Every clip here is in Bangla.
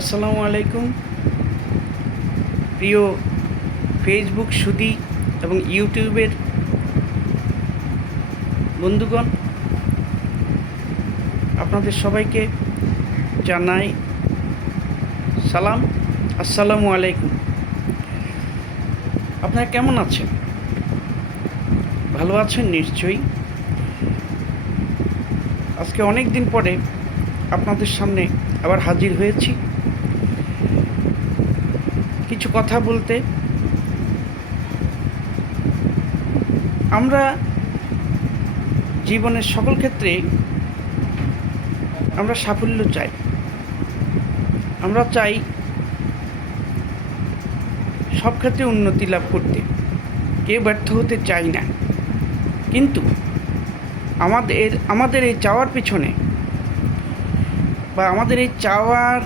আসসালামু আলাইকুম। প্রিয় ফেসবুক সুদি এবং ইউটিউবের বন্ধুগণ, আপনাদের সবাইকে জানাই সালাম। আসসালামু আলাইকুম। আপনারা কেমন আছেন? ভালো আছেন নিশ্চয়ই। আজকে অনেক দিন পরে আপনাদের সামনে আবার হাজির হয়েছি। কিছু কথা বলতে। আমরা জীবনের সকল ক্ষেত্রে আমরা সাফল্য চাই। আমরা চাই সব ক্ষেত্রে উন্নতি লাভ করতে। কেউ ব্যর্থ হতে চাই না। কিন্তু আমাদের আমাদের এই চাওয়ার পিছনে বা আমাদের এই চাওয়ার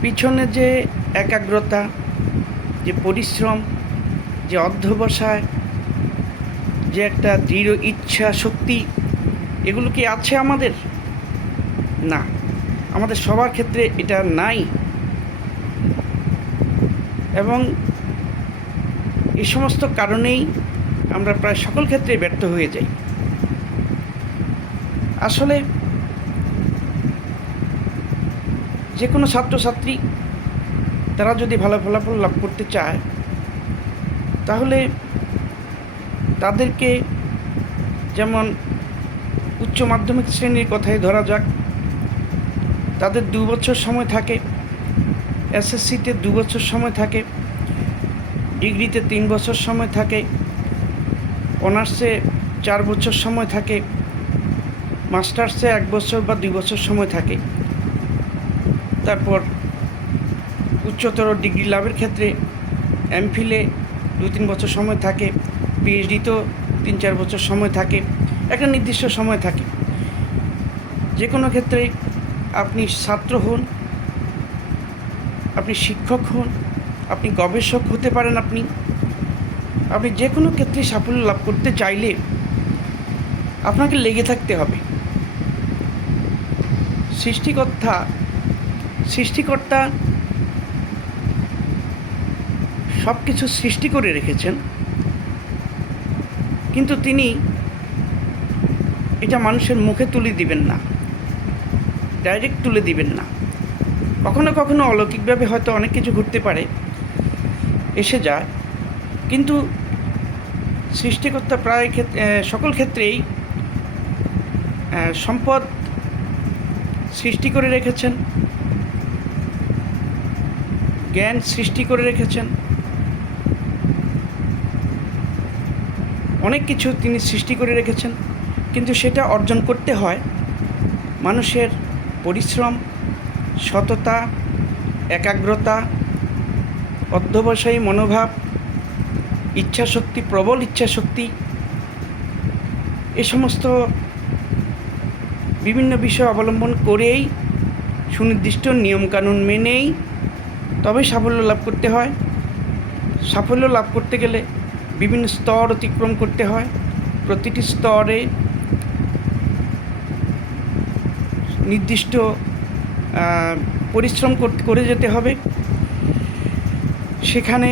পিছনে যে একাগ্রতা যে পরিশ্রম, যে অধ্যবসায়, যে একটা দৃঢ় ইচ্ছা, শক্তি, এগুলো কি আছে আমাদের? না। আমাদের সবার ক্ষেত্রে এটা নাই। এবং এই সমস্ত কারণেই আমরা প্রায় সকল ক্ষেত্রে ব্যর্থ হয়ে যাই। আসলে যে কোনো ছাত্রছাত্রী তারা যদি ভালো ফলাফল লাভ করতে চায়, তাহলে তাদেরকে যেমন উচ্চ মাধ্যমিক শ্রেণির কথাই ধরা যাক, তাদের দু বছর সময় থাকে, এসএসসিতে দু বছর সময় থাকে, ডিগ্রিতে তিন বছর সময় থাকে, অনার্সে চার বছর সময় থাকে, মাস্টার্সে এক বছর বা দুই বছর সময় থাকে। তারপর উচ্চতর ডিগ্রি লাভের ক্ষেত্রে এমফিলে দু তিন বছর সময় থাকে পিএইচডিতেও তিন চার বছর সময় থাকে, একটা নির্দিষ্ট সময় থাকে। যে কোনো ক্ষেত্রে আপনি ছাত্র হন, আপনি শিক্ষক হন, আপনি গবেষক হতে পারেন আপনি। আপনি যে কোনো ক্ষেত্রে সাফল্য লাভ করতে চাইলে আপনাকে লেগে থাকতে হবে। সৃষ্টিকর্তা সৃষ্টিকর্তা সব কিছু সৃষ্টি করে রেখেছেন। কিন্তু তিনি এটা মানুষের মুখে তুলে দিবেন না। ডাইরেক্ট তুলে দিবেন না। কখনো কখনো অলৌকিকভাবে হয়তো অনেক কিছু ঘটতে পারে, এসে যায়। কিন্তু সৃষ্টিকর্তা প্রায় সকল ক্ষেত্রেই সম্পদ সৃষ্টি করে রেখেছেন। জ্ঞান সৃষ্টি করে রেখেছেন। অনেক কিছু তিনি সৃষ্টি করে রেখেছেন, কিন্তু সেটা অর্জন করতে হয় মানুষের পরিশ্রম, সততা, একাগ্রতা, অধ্যবসায়ী মনোভাব, ইচ্ছাশক্তি, প্রবল ইচ্ছাশক্তি, এ সমস্ত বিভিন্ন বিষয় অবলম্বন করেই সুনির্দিষ্ট নিয়মকানুন মেনেই তবে সাফল্য লাভ করতে হয়। সাফল্য লাভ করতে গেলে বিভিন্ন স্তর অতিক্রম করতে হয়। প্রতিটি স্তরে নির্দিষ্ট পরিশ্রম করে যেতে হবে। সেখানে,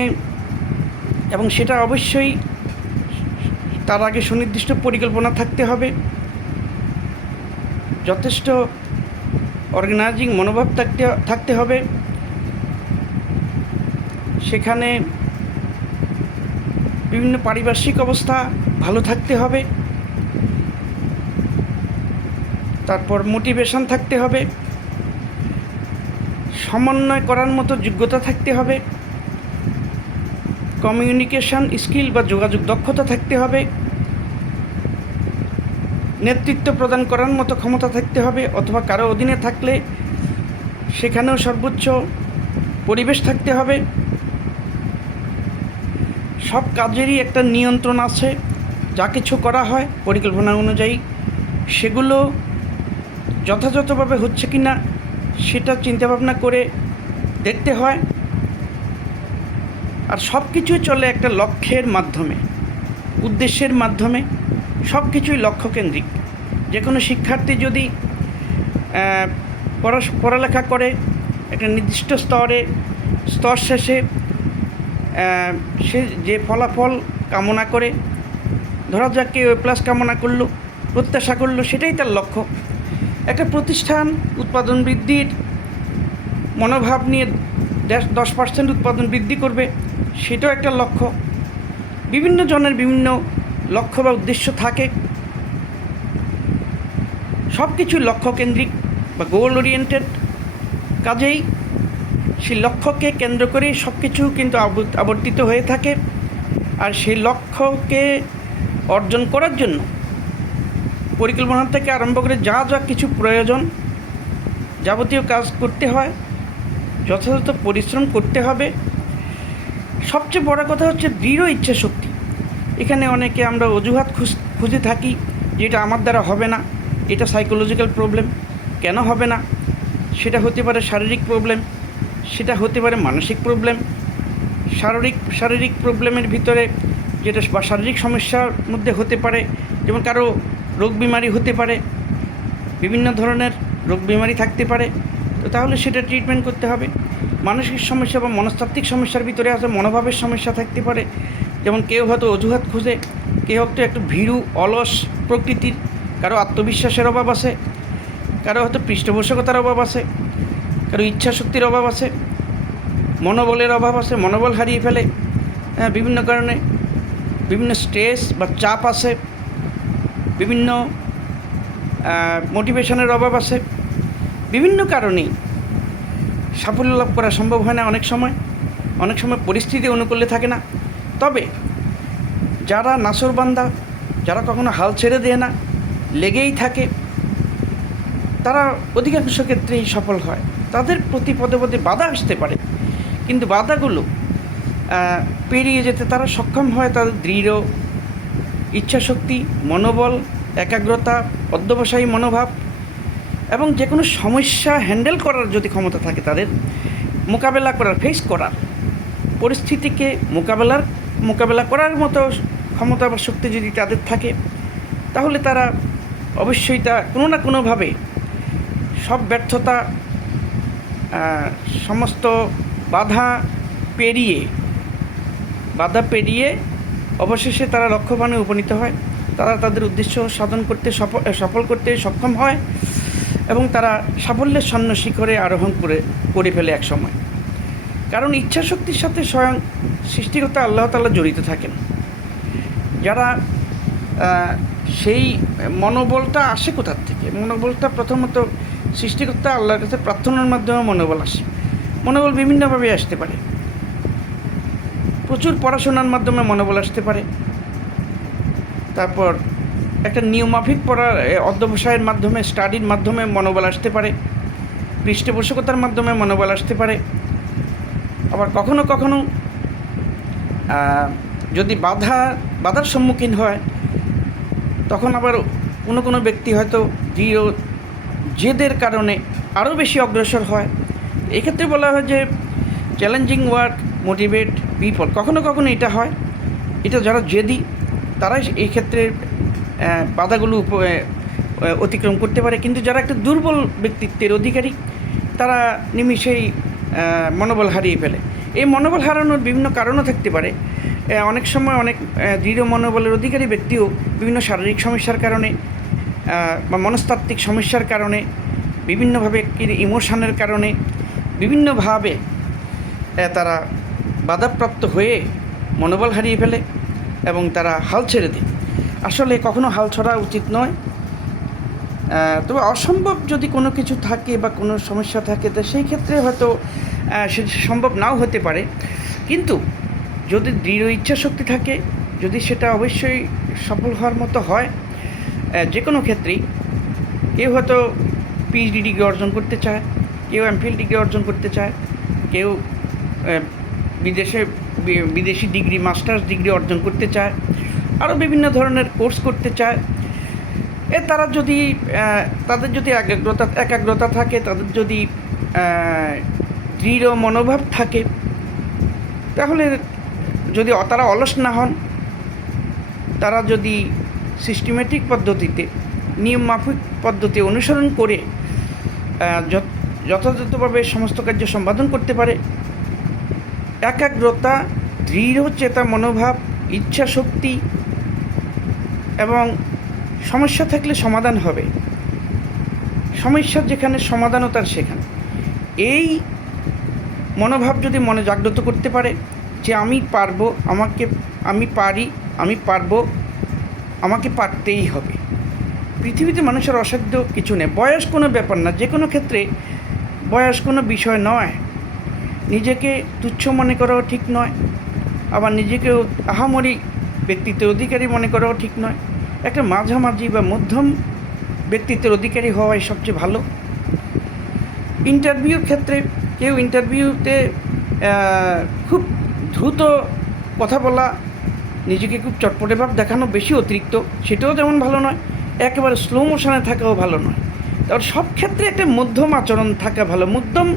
এবং সেটা অবশ্যই তার আগে সুনির্দিষ্ট পরিকল্পনা থাকতে হবে। যথেষ্ট অর্গানাইজিং মনোভাব থাকতে থাকতে হবে। সেখানে বিভিন্ন পারিপার্শ্বিক অবস্থা, ভালো থাকতে হবে। তারপর মোটিভেশন থাকতে হবে। সমন্বয় করার মতো যোগ্যতা থাকতে হবে। কমিউনিকেশন স্কিল বা যোগাযোগ দক্ষতা থাকতে হবে। নেতৃত্ব প্রদান করার মতো ক্ষমতা থাকতে হবে অথবা কারও অধীনে থাকলে সেখানেও সর্বোচ্চ পরিবেশ থাকতে হবে। সব কাজেরই একটা নিয়ন্ত্রণ আছে, যা কিছু করা হয় পরিকল্পনা অনুযায়ী। সেগুলো যথাযথভাবে হচ্ছে কি না, সেটা চিন্তাভাবনা করে দেখতে হয়। আর সব কিছুই চলে একটা লক্ষ্যের মাধ্যমে, উদ্দেশ্যের মাধ্যমে। সব কিছুই লক্ষ্যকেন্দ্রিক। যে কোনো শিক্ষার্থী যদি পড়া, পড়ালেখা করে, একটা নির্দিষ্ট স্তরে, স্তর শেষে সে যে ফলাফল কামনা করে, ধরা যাক কেউ প্লাস কামনা করল, প্রত্যাশা করল, সেটাই তার লক্ষ্য। একটা প্রতিষ্ঠান উৎপাদন বৃদ্ধির মনোভাব নিয়ে দেশ- পার্সেন্ট উৎপাদন বৃদ্ধি করবে, সেটাও একটা লক্ষ্য। বিভিন্ন জনের বিভিন্ন লক্ষ্য বা উদ্দেশ্য থাকে। সব কিছু লক্ষ্যকেন্দ্রিক বা গোল ওরিয়েন্টেড কাজেই সেই লক্ষ্যকে কেন্দ্র করেই সব কিছু কিন্তু আবর্ত- আবর্তিত হয়ে থাকে। আর সেই লক্ষ্যকে অর্জন করার জন্য পরিকল্পনা থেকে আরম্ভ করে যা যা কিছু প্রয়োজন যাবতীয় কাজ করতে হয়, যথাযথ পরিশ্রম করতে হবে। সবচেয়ে বড় কথা হচ্ছে দৃঢ় ইচ্ছা শক্তি এখানে অনেকে আমরা অজুহাত খুঁজ- থাকি যে এটা আমার দ্বারা হবে না, এটা সাইকোলজিক্যাল প্রবলেম কেন হবে না? সেটা হতে পারে শারীরিক প্রবলেম সেটা হতে পারে মানসিক প্রবলেম শারীরিক শারীরিক প্রবলেমের ভিতরে যেটা বা শারীরিক সমস্যার মধ্যে হতে পারে, যেমন কারও রোগ বিমারি হতে পারে, বিভিন্ন ধরনের রোগ বিমারি থাকতে পারে, তো তাহলে সেটা ট্রিটমেন্ট করতে হবে। মানসিক সমস্যা বা মনস্তাত্ত্বিক সমস্যার ভিতরে আছে, মনোভাবের সমস্যা থাকতে পারে, যেমন কেউ হয়তো অজুহাত খুঁজে, কেউ হয়তো একটু ভীরু, অলস প্রকৃতির, কারও আত্মবিশ্বাসের অভাব আছে, কারও হয়তো পৃষ্ঠপোষকতার অভাব আছে কারও ইচ্ছা শক্তির অভাব আছে, মনোবলের অভাব আছে, মনোবল হারিয়ে ফেলে হ্যাঁ বিভিন্ন কারণে, বিভিন্ন স্ট্রেস বা চাপ আছে, বিভিন্ন মোটিভেশনের অভাব আছে, বিভিন্ন কারণেই সাফল্য লাভ করা সম্ভব হয় না অনেক সময় অনেক সময় পরিস্থিতি অনুকূলে থাকে না। তবে যারা নাসরবান্দা, যারা কখনো হাল ছেড়ে দেয় না, লেগেই থাকে তারা অধিকাংশ ক্ষেত্রেই সফল হয়। তাদের প্রতি পদে পদে বাধা আসতে পারে। কিন্তু বাধাগুলো পেরিয়ে যেতে তারা সক্ষম হয় তাদের দৃঢ় ইচ্ছাশক্তি, মনোবল, একাগ্রতা, অধ্যবসায়ী মনোভাব এবং যে কোনো সমস্যা হ্যান্ডেল করার যদি ক্ষমতা থাকে তাদের, মোকাবেলা করার ফেস করার। পরিস্থিতিকে মোকাবেলার, মোকাবেলা করার মতো ক্ষমতা বা শক্তি যদি তাদের থাকে, তাহলে তারা অবশ্যই তা কোনো না কোনোভাবে সব ব্যর্থতা সমস্ত বাধা পেরিয়ে বাধা পেরিয়ে অবশেষে তারা লক্ষ্যবানে উপনীত হয়। তারা তাদের উদ্দেশ্য সাধন করতে সফল করতে সক্ষম হয় এবং তারা সাফল্যের স্বর্ণ শিখরে আরোহণ করে করে ফেলে এক সময়। কারণ ইচ্ছা শক্তির সাথে স্বয়ং সৃষ্টিকর্তা আল্লাহ তাআলা জড়িত থাকেন। যারা সেই মনোবলটা আসে কোথার থেকে? মনোবলটা প্রথমত সৃষ্টিকর্তা আল্লাহর কাছে প্রার্থনার মাধ্যমে মনোবল আসে। মনোবল বিভিন্নভাবে আসতে পারে। প্রচুর পড়াশোনার মাধ্যমে মনোবল আসতে পারে। তারপর একটা নিয়মাফিক পড়ার অধ্যবসায়ের মাধ্যমে, স্টাডির মাধ্যমে মনোবল আসতে পারে। পৃষ্ঠপোষকতার মাধ্যমে মনোবল আসতে পারে। আবার কখনো কখনো যদি বাধা, বাধার সম্মুখীন হয়, তখন আবার কোনো কোনো ব্যক্তি হয়তো দৃঢ় জেদের কারণে আরও বেশি অগ্রসর হয়। এক্ষেত্রে বলা হয় যে চ্যালেঞ্জিং ওয়ার্ক মোটিভেট পিপল কখনো কখনো এটা হয়, এটা যারা জেদি, তারাই এই ক্ষেত্রে বাধাগুলো অতিক্রম করতে পারে। কিন্তু যারা একটা দুর্বল ব্যক্তিত্বের অধিকারী, তারা নিমিষেই মনোবল হারিয়ে ফেলে। এই মনোবল হারানোর বিভিন্ন কারণও থাকতে পারে। অনেক সময় অনেক দৃঢ় মনোবলের অধিকারী ব্যক্তিও বিভিন্ন শারীরিক সমস্যার কারণে বা মনস্তাত্ত্বিক সমস্যার কারণে, বিভিন্নভাবে ইমোশনের কারণে, বিভিন্নভাবে তারা বাধাপ্রাপ্ত হয়ে মনোবল হারিয়ে ফেলে এবং তারা হাল ছেড়ে দেয়। আসলে কখনো হাল ছড়া উচিত নয়। তবে অসম্ভব যদি কোনো কিছু থাকে বা কোনো সমস্যা থাকে, তো সেই ক্ষেত্রে হয়তো সেটা সম্ভব নাও হতে পারে। কিন্তু যদি দৃঢ় ইচ্ছা শক্তি থাকে, যদি সেটা অবশ্যই সফল হওয়ার মতো হয় যে কোনো ক্ষেত্রেই কেউ হয়তো পিএইচডি ডিগ্রি অর্জন করতে চায়, কেউ এমফিল ডিগ্রি অর্জন করতে চায়, কেউ বিদেশে বিদেশি ডিগ্রি মাস্টার্স ডিগ্রি অর্জন করতে চায়, আরও বিভিন্ন ধরনের কোর্স করতে চায়। এ তারা যদি তাদের যদি একাগ্রতা একাগ্রতা থাকে, তাদের যদি দৃঢ় মনোভাব থাকে, তাহলে যদি তারা অলস না হন, তারা যদি সিস্টেমেটিক পদ্ধতিতে নিয়ম মাফিক পদ্ধতি অনুসরণ করে যথাযথভাবে সমস্ত কার্য সম্পাদন করতে পারে। একাগ্রতা, দৃঢ় চেতা মনোভাব, ইচ্ছা শক্তি এবং সমস্যা থাকলে সমাধান হবে। সমস্যার যেখানে, সমাধানও তার সেখানে। এই মনোভাব যদি মনে জাগ্রত করতে পারে যে, আমি পারব, আমাকে, আমি পারি, আমি পারব আমাকে পারতেই হবে। পৃথিবীতে মানুষের অসাধ্য কিছু নেই। বয়স কোনো ব্যাপার না যে কোনো ক্ষেত্রে বয়স কোনো বিষয় নয়। নিজেকে তুচ্ছ মনে করাও ঠিক নয়। আবার নিজেকে আহামরি ব্যক্তিত্বের অধিকারী মনে করাও ঠিক নয়। একটা মাঝামাঝি বা মধ্যম ব্যক্তিত্বের অধিকারী হওয়াই সবচেয়ে ভালো। ইন্টারভিউর ক্ষেত্রে কেউ ইন্টারভিউতে খুব দ্রুত কথা বলা নিজেকে খুব চটপটে ভাব দেখানো বেশি অতিরিক্ত, সেটাও যেমন ভালো নয়। একেবারে স্লো মোশনে থাকাও ভালো নয়। তার সব ক্ষেত্রে একটা মধ্যম আচরণ থাকা ভালো। মধ্যম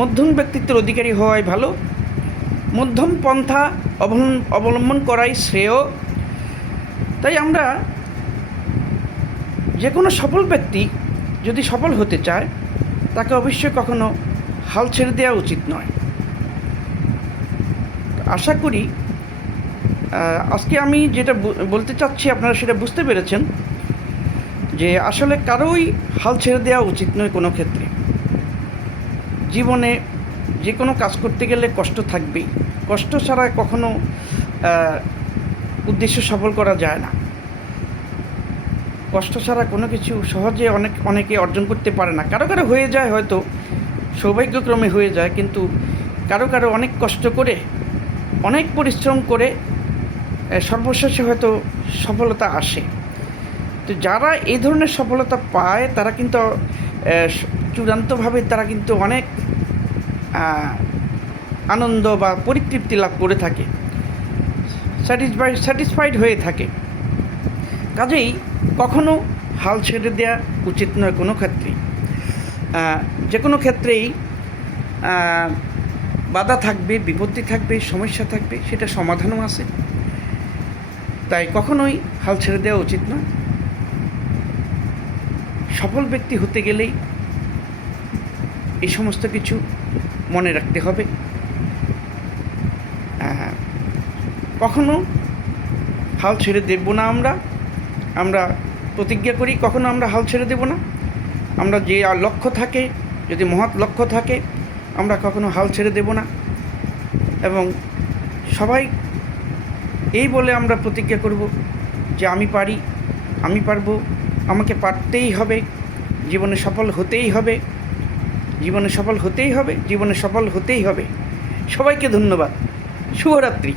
মধ্যম ব্যক্তিত্বের অধিকারী হওয়াই ভালো। মধ্যম পন্থা অবলম্বন করাই শ্রেয়। তাই আমরা যে কোনো সফল ব্যক্তি যদি সফল হতে চায়, তাকে অবশ্যই কখনো হাল ছেড়ে দেওয়া উচিত নয়। আশা করি আজকে আমি যেটা বলতে চাচ্ছি, আপনারা সেটা বুঝতে পেরেছেন যে আসলে কারোই হাল ছেড়ে দেওয়া উচিত নয় কোনো ক্ষেত্রে। জীবনে যে কোনো কাজ করতে গেলে কষ্ট থাকবেই। কষ্ট ছাড়া কখনো উদ্দেশ্য সফল করা যায় না। কষ্ট ছাড়া কোনো কিছু সহজে অনেক, অনেকে অর্জন করতে পারে না। কারও কারও হয়ে যায় হয়তো, সৌভাগ্যক্রমে হয়ে যায়, কিন্তু কারও কারও অনেক কষ্ট করে অনেক পরিশ্রম করে সর্বশেষে হয়তো সফলতা আসে। তো যারা এই ধরনের সফলতা পায়, তারা কিন্তু চূড়ান্তভাবে তারা কিন্তু অনেক আনন্দ বা পরিতৃপ্তি লাভ করে থাকে। স্যাটিসফাইড স্যাটিসফাইড হয়ে থাকে। কাজেই কখনো হাল ছেড়ে দেওয়া উচিত নয় কোনো ক্ষেত্রেই। যে কোনো ক্ষেত্রেই বাধা থাকবে, বিপত্তি থাকবে, সমস্যা থাকবে, সেটা সমাধানও আছে। তাই কখনোই হাল ছেড়ে দেওয়া উচিত নয়। সফল ব্যক্তি হতে গেলেই এই সমস্ত কিছু মনে রাখতে হবে। কখনো হাল ছেড়ে দেব না আমরা। আমরা প্রতিজ্ঞা করি, কখনো আমরা হাল ছেড়ে দেব না। আমরা যে লক্ষ্য থাকে, যদি মহৎ লক্ষ্য থাকে আমরা কখনো হাল ছেড়ে দেব না। এবং সবাই এই বলে আমরা প্রতিজ্ঞা করব যে আমি পারি, আমি পারব। আমাকে পারতেই হবে, জীবনে সফল হতেই হবে। জীবনে সফল হতেই হবে, জীবনে সফল হতেই হবে। সবাইকে ধন্যবাদ। শুভরাত্রি।